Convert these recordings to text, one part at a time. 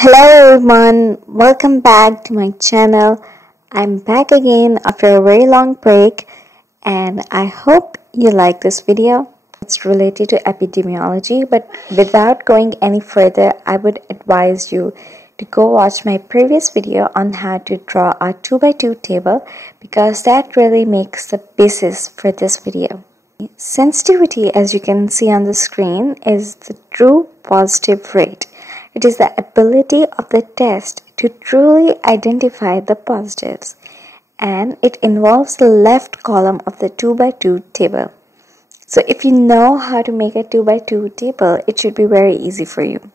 Hello everyone, welcome back to my channel. I'm back again after a very long break and I hope you like this video. It's related to epidemiology, but without going any further, I would advise you to go watch my previous video on how to draw a 2x2 table because that really makes the basis for this video. Sensitivity, as you can see on the screen, is the true positive rate. It is the ability of the test to truly identify the positives, and it involves the left column of the 2x2 table. So if you know how to make a 2x2 table, it should be very easy for you.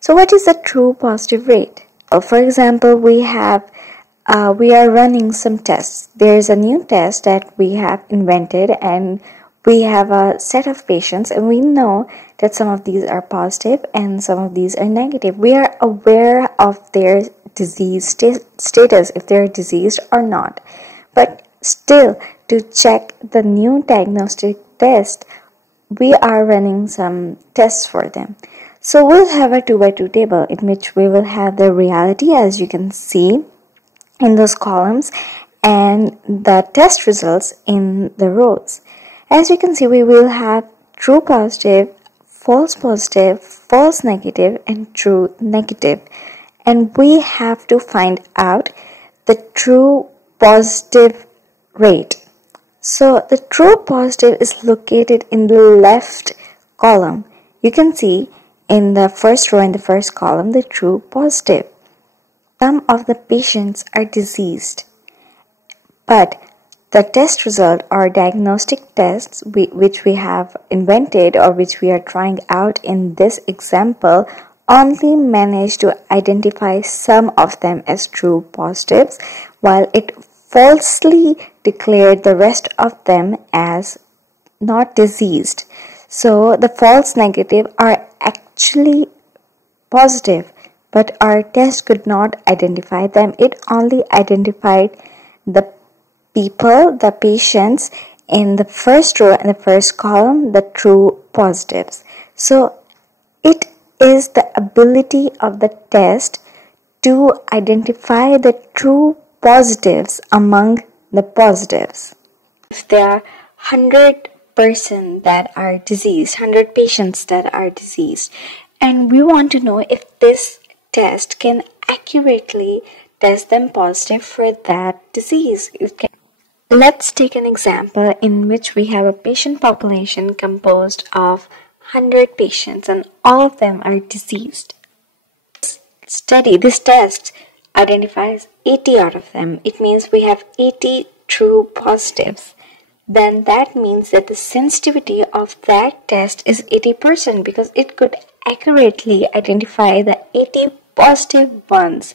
So what is the true positive rate? For example, we are running some tests. There is a new test that we have invented and we have a set of patients and we know that some of these are positive and some of these are negative. We are aware of their disease status, if they're diseased or not. But still, to check the new diagnostic test, we are running some tests for them. So we'll have a 2x2 table in which we will have the reality, as you can see in those columns, and the test results in the rows. As you can see, we will have true positive, false negative, and true negative. And we have to find out the true positive rate. So the true positive is located in the left column. You can see in the first row in the first column the true positive. Some of the patients are diseased, but the test result or diagnostic tests which we have invented or which we are trying out in this example only manage to identify some of them as true positives, while it falsely declared the rest of them as not diseased. So the false negative are actually positive, but our test could not identify them. It only identified the patients in the first row and the first column, the true positives. So it is the ability of the test to identify the true positives among the positives. If there are 100 persons that are diseased, 100 patients that are diseased, and we want to know if this test can accurately test them positive for that disease. Let's take an example in which we have a patient population composed of 100 patients and all of them are diseased. This test identifies 80 out of them. It means we have 80 true positives. Then that means that the sensitivity of that test is 80% because it could accurately identify the 80 positive ones,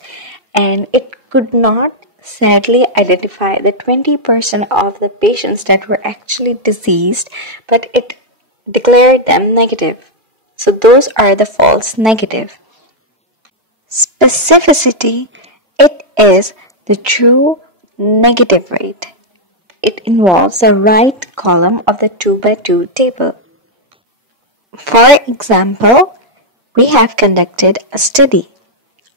and it could not sadly identify the 20% of the patients that were actually diseased, but it declared them negative. So those are the false negative. Specificity, it is the true negative rate. It involves the right column of the 2x2 table. For example, we have conducted a study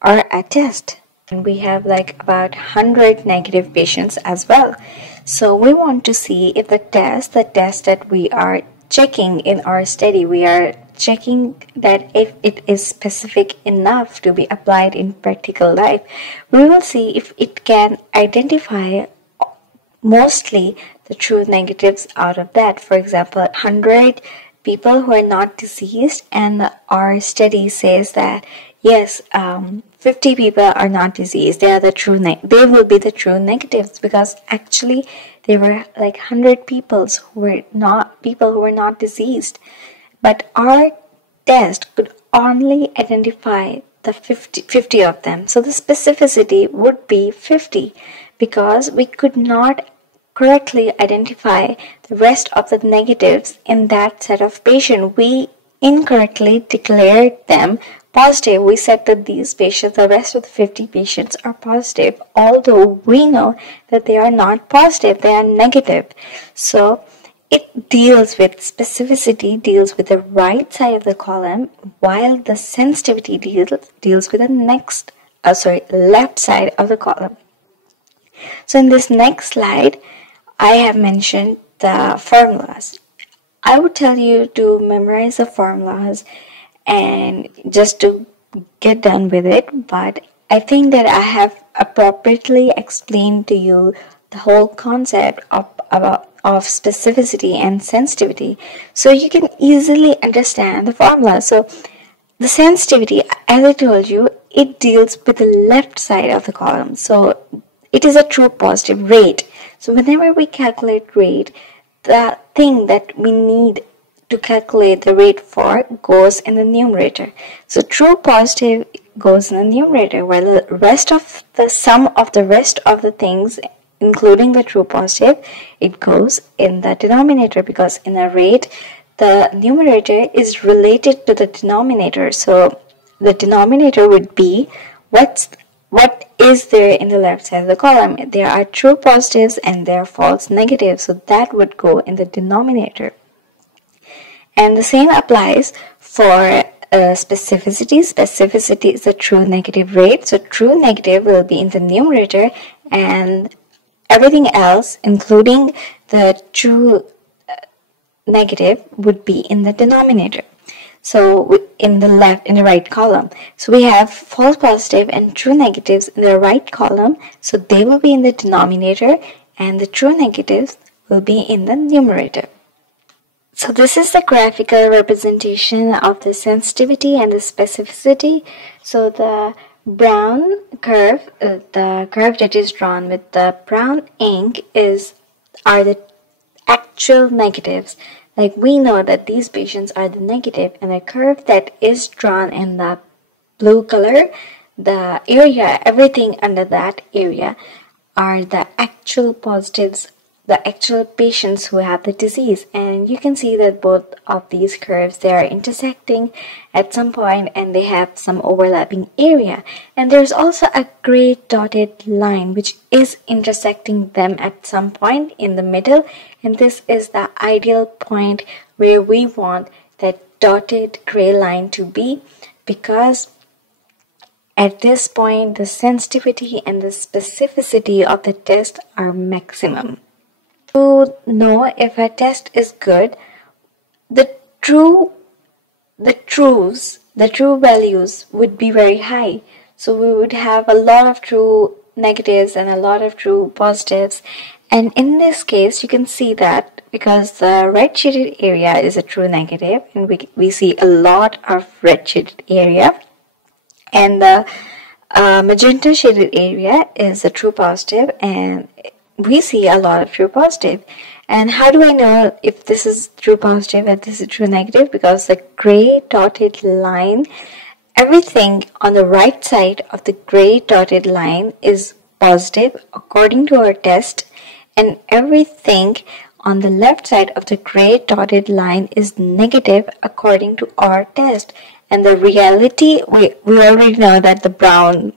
or a test, and we have like about 100 negative patients as well. So we want to see if the test that we are checking in our study, we are checking that if it is specific enough to be applied in practical life. We will see if it can identify mostly the true negatives out of that. For example, 100 people who are not diseased, and our study says that yes, 50 people are not diseased. They will be the true negatives because actually there were like 100 people who were not diseased. But our test could only identify the 50 of them. So the specificity would be 50 because we could not correctly identify the rest of the negatives in that set of patients. We incorrectly declared them positive. We said that these patients, the rest of the 50 patients are positive, although we know that they are not positive, they are negative. So it deals with specificity, deals with the right side of the column, while the sensitivity deals with the left side of the column. So in this next slide, I have mentioned the formulas. I would tell you to memorize the formulas and just to get done with it, but I think that I have appropriately explained to you the whole concept of specificity and sensitivity, so you can easily understand the formula. So the sensitivity, as I told you, it deals with the left side of the column. So it is a true positive rate. So whenever we calculate rate, the thing that we need to calculate the rate for goes in the numerator. So true positive goes in the numerator, while the rest of the sum of the rest of the things, including the true positive, it goes in the denominator, because in a rate, the numerator is related to the denominator. So the denominator would be what is there in the left side of the column. There are true positives and there are false negatives, so that would go in the denominator. And the same applies for specificity. Specificity is a true negative rate, so true negative will be in the numerator, and everything else, including the true negative, would be in the denominator. So in the right column. So we have false positive and true negatives in the right column, so they will be in the denominator, and the true negatives will be in the numerator. So this is the graphical representation of the sensitivity and the specificity. So the brown curve, the curve that is drawn with the brown ink are the actual negatives. Like, we know that these patients are the negative, and the curve that is drawn in the blue color, the area, everything under that area are the actual positives, the actual patients who have the disease. And you can see that both of these curves, they are intersecting at some point and they have some overlapping area. And there's also a gray dotted line which is intersecting them at some point in the middle. And this is the ideal point where we want that dotted gray line to be, because at this point the sensitivity and the specificity of the test are maximum. To know if a test is good, the true values would be very high. So we would have a lot of true negatives and a lot of true positives. And in this case, you can see that because the red shaded area is a true negative, and we see a lot of red shaded area, and the magenta shaded area is a true positive, and we see a lot of true positive. And how do I know if this is true positive and this is true negative? Because the gray dotted line, everything on the right side of the gray dotted line is positive according to our test, and everything on the left side of the gray dotted line is negative according to our test. And the reality, we already know that the brown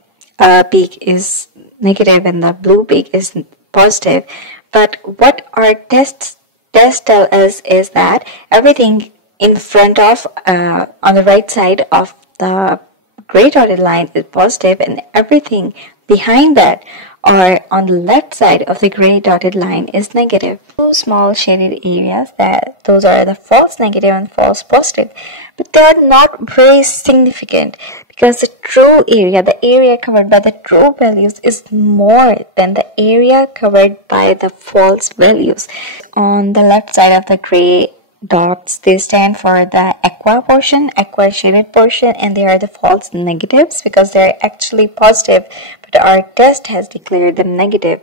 peak is negative and the blue peak is positive. But what our tests tell us is that everything in front of, on the right side of the gray dotted line is positive, and everything behind that or on the left side of the gray dotted line is negative. Two small shaded areas, those are the false negative and false positive, but they are not very significant, because the true area, the area covered by the true values, is more than the area covered by the false values. On the left side of the gray dots, they stand for the aqua shaded portion, and they are the false negatives because they are actually positive, but our test has declared them negative.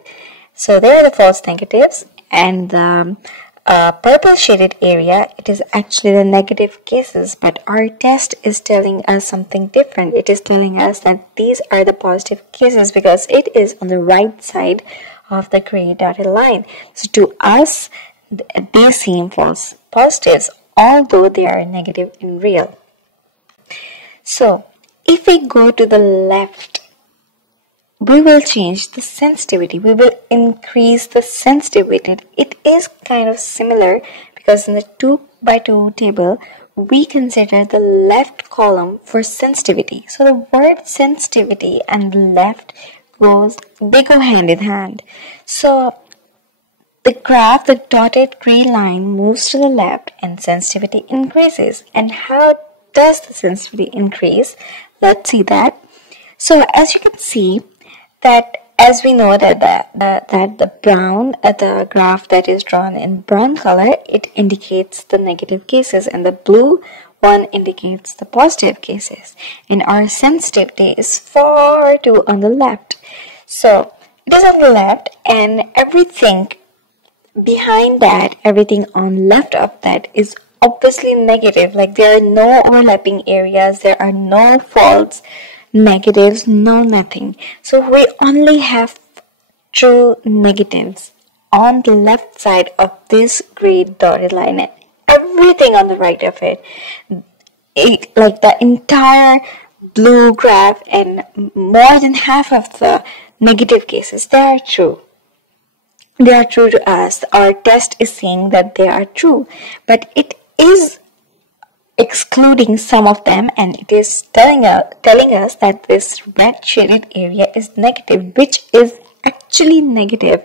So they are the false negatives. And the purple shaded area, it is actually the negative cases, but our test is telling us something different. It is telling us that these are the positive cases because it is on the right side of the gray dotted line. So to us, they seem false positives, although they are negative in real. So if we go to the left, we will change the sensitivity. We will increase the sensitivity. It is kind of similar because in the 2 by 2 table, we consider the left column for sensitivity. So the word sensitivity and left they go hand in hand. So the graph, the dotted gray line moves to the left and sensitivity increases. And how does the sensitivity increase? Let's see that. So as you can see, that as we know that the brown the graph that is drawn in brown color, it indicates the negative cases, and the blue one indicates the positive cases, and our sensitivity is far too on the left. So it is on the left, and everything behind that, everything on left of that is obviously negative. Like there are no overlapping areas, there are no faults, negatives, no nothing. So we only have true negatives on the left side of this gray dotted line, and everything on the right of it, like the entire blue graph and more than half of the negative cases, they are true. They are true to us. Our test is saying that they are true, but it is excluding some of them, and it is telling us that this red shaded area is negative, which is actually negative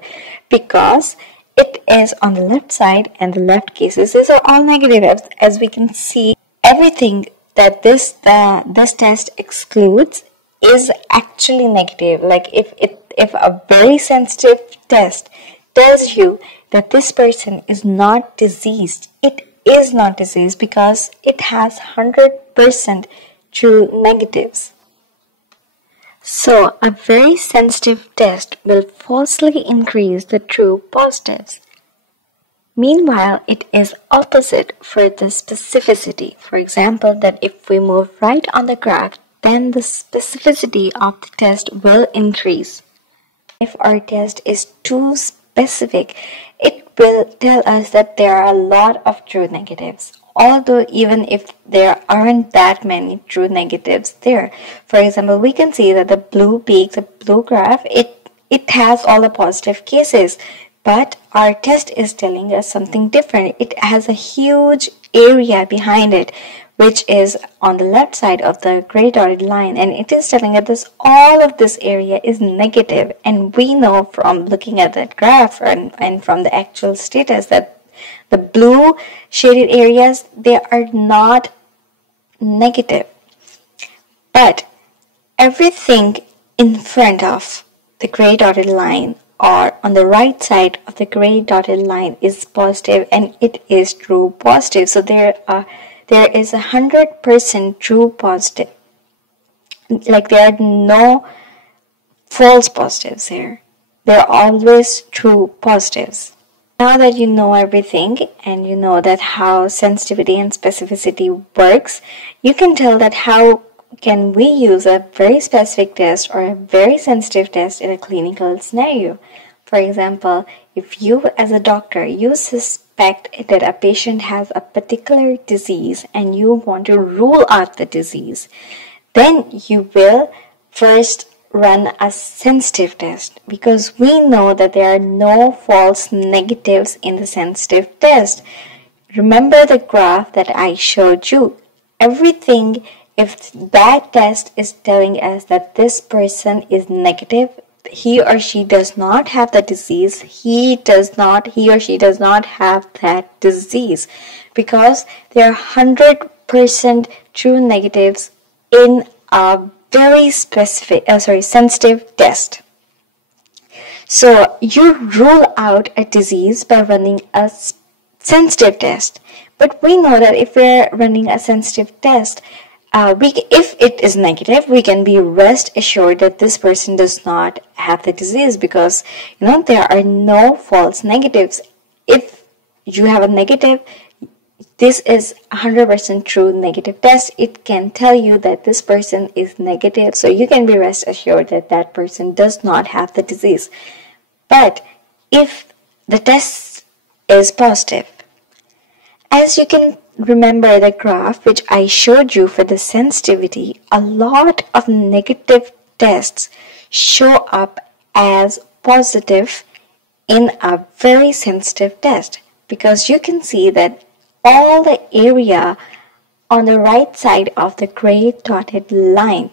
because it is on the left side and the left cases are all negative. As we can see, everything that this test excludes is actually negative. Like if a very sensitive test tells you that this person is not diseased, it is not diseased because it has 100% true negatives. So a very sensitive test will falsely increase the true positives. Meanwhile, it is opposite for the specificity. For example, that if we move right on the graph, then the specificity of the test will increase. If our test is too specific, it will tell us that there are a lot of true negatives, although even if there aren't that many true negatives there. For example, we can see that the blue peak, the blue graph, it has all the positive cases, but our test is telling us something different. It has a huge area behind it, which is on the left side of the gray dotted line, and it is telling us all of this area is negative. And we know from looking at that graph and from the actual status that the blue shaded areas, they are not negative. But everything in front of the gray dotted line or on the right side of the gray dotted line is positive, and it is true positive. So there is 100% true positive. Like there are no false positives here. There are always true positives. Now that you know everything and you know that how sensitivity and specificity works, you can tell that how can we use a very specific test or a very sensitive test in a clinical scenario. For example, if you as a doctor, you suspect that a patient has a particular disease and you want to rule out the disease, then you will first run a sensitive test, because we know that there are no false negatives in the sensitive test. Remember the graph that I showed you. Everything, if that test is telling us that this person is negative, he or she does not have the disease, he or she does not have that disease, because there are 100% true negatives in a very sensitive test. So you rule out a disease by running a sensitive test. But we know that if we're running a sensitive test, if it is negative, we can be rest assured that this person does not have the disease, because there are no false negatives. If you have a negative, this is 100% true negative test. It can tell you that this person is negative, so you can be rest assured that that person does not have the disease. But if the test is positive, as you can remember the graph which I showed you for the sensitivity, a lot of negative tests show up as positive in a very sensitive test, because you can see that all the area on the right side of the gray dotted line,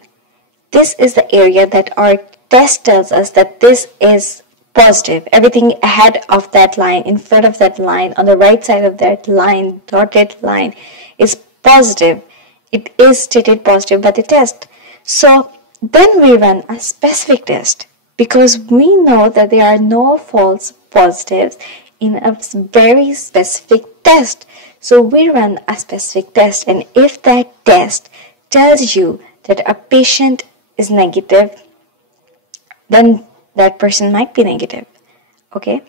this is the area that our test tells us that this is positive. Everything ahead of that line, in front of that line, on the right side of that line, dotted line, is positive. It is stated positive by the test. So then we run a specific test, because we know that there are no false positives in a very specific test. So we run a specific test, and if that test tells you that a patient is negative, then that person might be negative. Okay?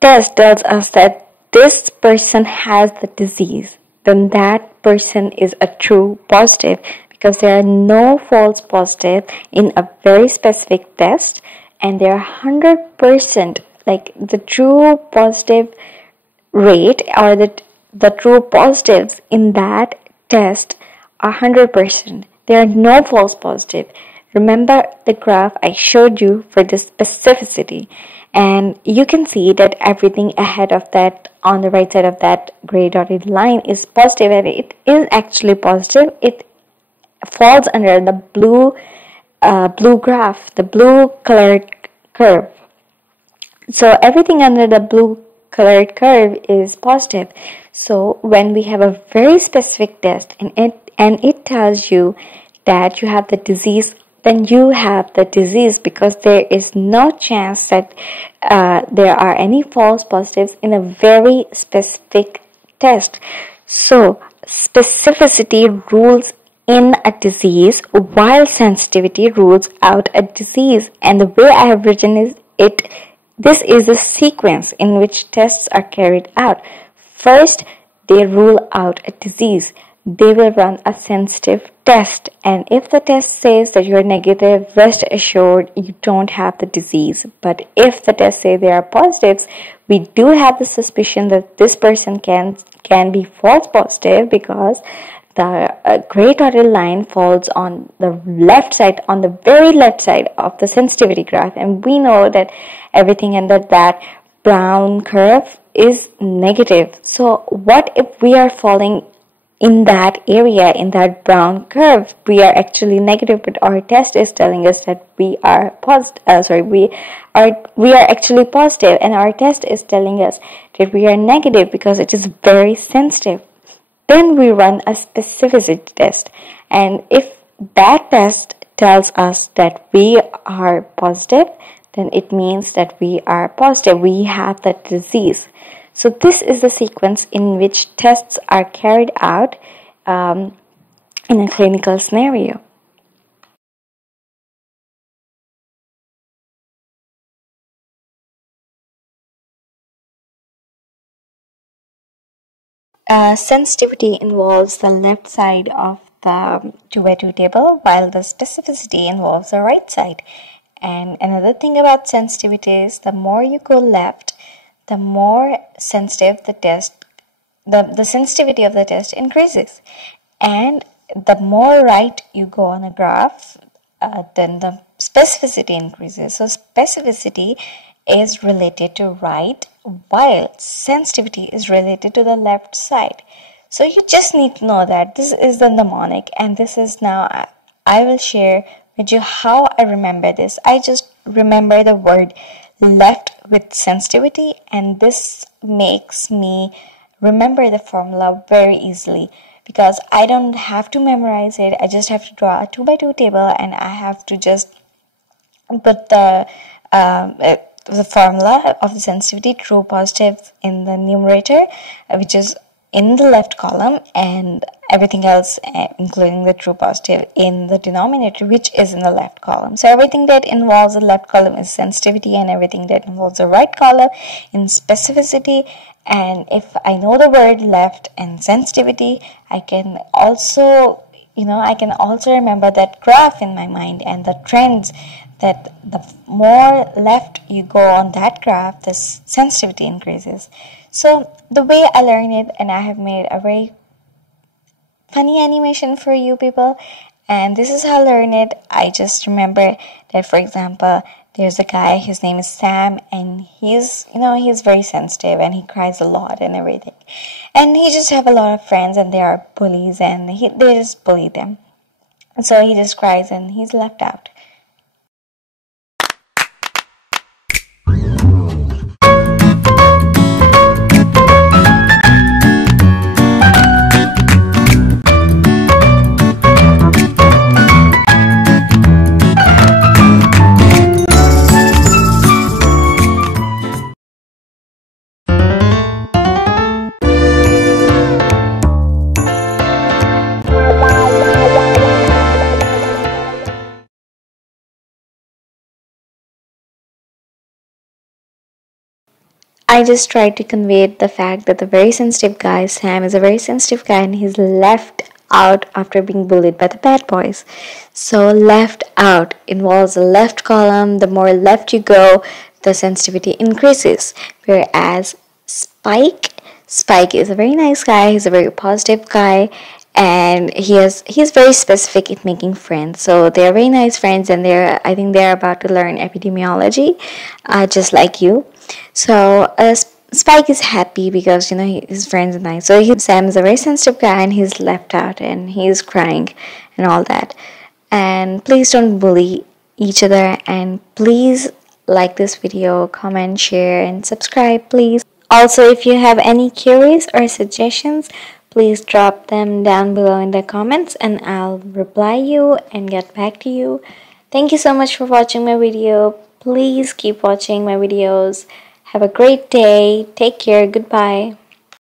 Test tells us that this person has the disease, then that person is a true positive, because there are no false positive in a very specific test, and there are 100%, like the true positive rate, or the true positives in that test are 100%. There are no false positive. Remember the graph I showed you for the specificity, and you can see that everything ahead of that, on the right side of that gray dotted line, is positive, and it is actually positive. It falls under the blue graph, the blue colored curve. So everything under the blue colored curve is positive. So when we have a very specific test, and it tells you that you have the disease, then you have the disease, because there is no chance that there are any false positives in a very specific test. So specificity rules in a disease, while sensitivity rules out a disease. And the way I have written this is the sequence in which tests are carried out. First, they rule out a disease. They will run a sensitive test, and if the test says that you're negative, rest assured you don't have the disease. But if the test says they are positives, we do have the suspicion that this person can be false positive, because the gray dotted line falls on the left side, on the very left side of the sensitivity graph, and we know that everything under that brown curve is negative. So what if we are falling in that area, in that brown curve? We are actually negative, but our test is telling us that we are positive. We are actually positive, and our test is telling us that we are negative, because it is very sensitive. Then we run a specificity test, and if that test tells us that we are positive, then it means that we are positive, we have the disease. So this is the sequence in which tests are carried out in a clinical scenario. Sensitivity involves the left side of the 2x2 table, while the specificity involves the right side. And another thing about sensitivity is, the more you go left, the more sensitive the test, the sensitivity of the test increases. And the more right you go on a graph, then the specificity increases. So specificity is related to right, while sensitivity is related to the left side. So you just need to know that this is the mnemonic, and this is now I will share with you how I remember this. I just remember the word left with sensitivity, and this makes me remember the formula very easily, because I don't have to memorize it. I just have to draw a 2x2 table, and I have to just put the formula of the sensitivity, true positive, in the numerator, which is in the left column, and everything else, including the true positive, in the denominator, which is in the left column. So everything that involves the left column is sensitivity, and everything that involves the right column in specificity. And if I know the word left and sensitivity, I can also remember that graph in my mind, and the trends, that the more left you go on that graph, the sensitivity increases. So the way I learned it, and I have made a very funny animation for you people, And this is how I learned it. I just remember that, for example, there's a guy, his name is Sam, and he's very sensitive and he cries a lot and everything. And he just have a lot of friends and they are bullies and they just bully them. And so he just cries and he's left out. I just tried to convey the fact that the very sensitive guy, Sam, is a very sensitive guy and he's left out after being bullied by the bad boys. So left out involves a left column. The more left you go, the sensitivity increases. Whereas Spike is a very nice guy, he's a very positive guy, and he's very specific in making friends. So they're very nice friends, and I think they're about to learn epidemiology, just like you. So Spike is happy because his friends are nice. So Sam is a very sensitive guy and he's left out and he's crying and all that. And please don't bully each other, and please like this video, comment, share, and subscribe, please. Also, if you have any queries or suggestions, please drop them down below in the comments and I'll reply you and get back to you. Thank you so much for watching my video. Please keep watching my videos. Have a great day. Take care. Goodbye.